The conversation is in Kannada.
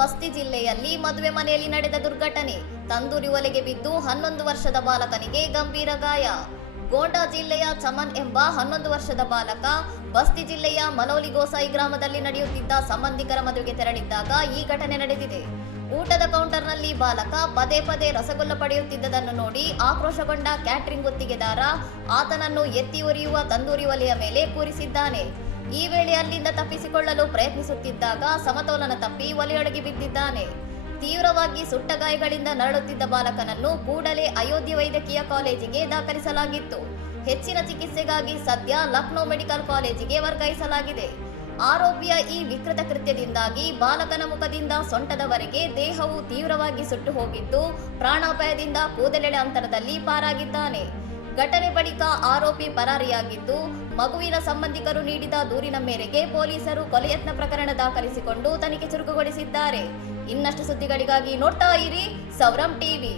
ಬಸ್ತಿ ಜಿಲ್ಲೆಯಲ್ಲಿ ಮದುವೆ ಮನೆಯಲ್ಲಿ ನಡೆದ ದುರ್ಘಟನೆ. ತಂದೂರಿ ಒಲೆಗೆ ಬಿದ್ದು 11 ವರ್ಷದ ಬಾಲಕನಿಗೆ ಗಂಭೀರ ಗಾಯ. ಗೋಂಡಾ ಜಿಲ್ಲೆಯ ಚಮನ್ ಎಂಬ 11 ವರ್ಷದ ಬಾಲಕ ಬಸ್ತಿ ಜಿಲ್ಲೆಯ ಮಲೋಲಿ ಗೋಸಾಯಿ ಗ್ರಾಮದಲ್ಲಿ ನಡೆಯುತ್ತಿದ್ದ ಸಂಬಂಧಿಕರ ಮದುವೆಗೆ ತೆರಳಿದ್ದಾಗ ಈ ಘಟನೆ ನಡೆದಿದೆ. ಊಟದ ಕೌಂಟರ್ನಲ್ಲಿ ಬಾಲಕ ಪದೇ ಪದೇ ರಸಗುಲ್ಲ ಪಡೆಯುತ್ತಿದ್ದದನ್ನು ನೋಡಿ ಆಕ್ರೋಶಗೊಂಡ ಕ್ಯಾಟರಿಂಗ್ ಗುತ್ತಿಗೆದಾರ ಆತನನ್ನು ಎತ್ತಿ ಉರಿಯುವ ತಂದೂರಿ ಒಲೆಯ ಮೇಲೆ ಕೂರಿಸಿದ್ದಾನೆ. ಈ ವೇಳೆ ಅಲ್ಲಿಂದ ತಪ್ಪಿಸಿಕೊಳ್ಳಲು ಪ್ರಯತ್ನಿಸುತ್ತಿದ್ದಾಗ ಸಮತೋಲನ ತಪ್ಪಿ ಒಲೆಯೊಳಗೆ ಬಿದ್ದಿದ್ದಾನೆ. ತೀವ್ರವಾಗಿ ಸುಟ್ಟ ಗಾಯಗಳಿಂದ ನರಳುತ್ತಿದ್ದ ಬಾಲಕನನ್ನು ಕೂಡಲೇ ಅಯೋಧ್ಯೆ ವೈದ್ಯಕೀಯ ಕಾಲೇಜಿಗೆ ದಾಖಲಿಸಲಾಗಿತ್ತು. ಹೆಚ್ಚಿನ ಚಿಕಿತ್ಸೆಗಾಗಿ ಸದ್ಯ ಲಕ್ನೋ ಮೆಡಿಕಲ್ ಕಾಲೇಜಿಗೆ ವರ್ಗಾಯಿಸಲಾಗಿದೆ. ಆರೋಪಿಯ ಈ ವಿಕೃತ ಕೃತ್ಯದಿಂದಾಗಿ ಬಾಲಕನ ಮುಖದಿಂದ ಸೊಂಟದವರೆಗೆ ದೇಹವು ತೀವ್ರವಾಗಿ ಸುಟ್ಟು ಹೋಗಿದ್ದು, ಪ್ರಾಣಾಪಾಯದಿಂದ ಕೂದಲೆಳೆ ಅಂತರದಲ್ಲಿ ಪಾರಾಗಿದ್ದಾನೆ. ಘಟನೆ ಬಳಿಕ ಆರೋಪಿ ಪರಾರಿಯಾಗಿದ್ದು, ಮಗುವಿನ ಸಂಬಂಧಿಕರು ನೀಡಿದ ದೂರಿನ ಮೇರೆಗೆ ಪೊಲೀಸರು ಕೊಲೆ ಯತ್ನ ಪ್ರಕರಣ ದಾಖಲಿಸಿಕೊಂಡು ತನಿಖೆ ಚುರುಕುಗೊಳಿಸಿದ್ದಾರೆ. ಇನ್ನಷ್ಟು ಸುದ್ದಿಗಳಿಗಾಗಿ ನೋಡ್ತಾ ಇರಿ ಸೌರಂ ಟಿವಿ.